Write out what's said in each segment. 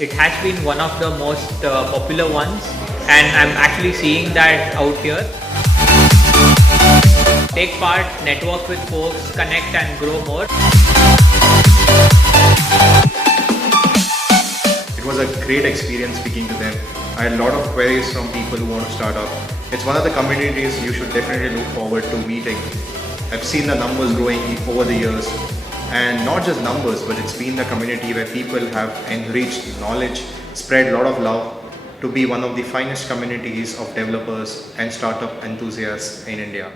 It has been one of the most popular ones, and I'm actually seeing that out here. Take part, network with folks, connect and grow more. It was a great experience speaking to them. I had a lot of queries from people who want to start up. It's one of the communities you should definitely look forward to meeting. I've seen the numbers growing over the years. And not just numbers, but it's been the community where people have enriched knowledge, spread a lot of love to be one of the finest communities of developers and startup enthusiasts in India.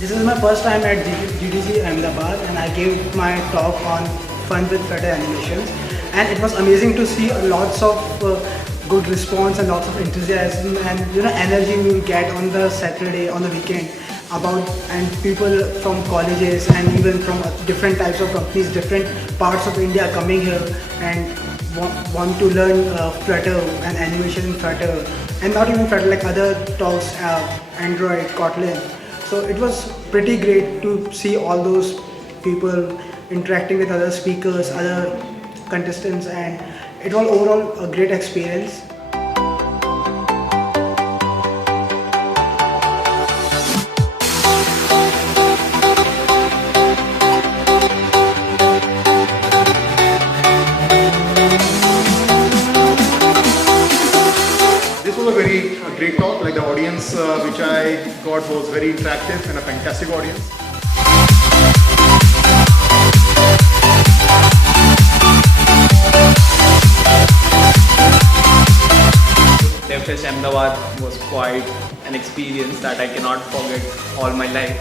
This is my first time at GDG Ahmedabad, and I gave my talk on fun with Flutter animations, and it was amazing to see lots of good response and lots of enthusiasm and energy we will get on the Saturday, on the weekend, and people from colleges and even from different types of companies, different parts of India coming here and want to learn Flutter and animation in Flutter, and not even Flutter, like other talks, Android, Kotlin. So it was pretty great to see all those people interacting with other speakers, other contestants, and it was overall a great experience. This was a very great talk. Like the audience which I got was very interactive and a fantastic audience. DevFest Ahmedabad was quite an experience that I cannot forget all my life.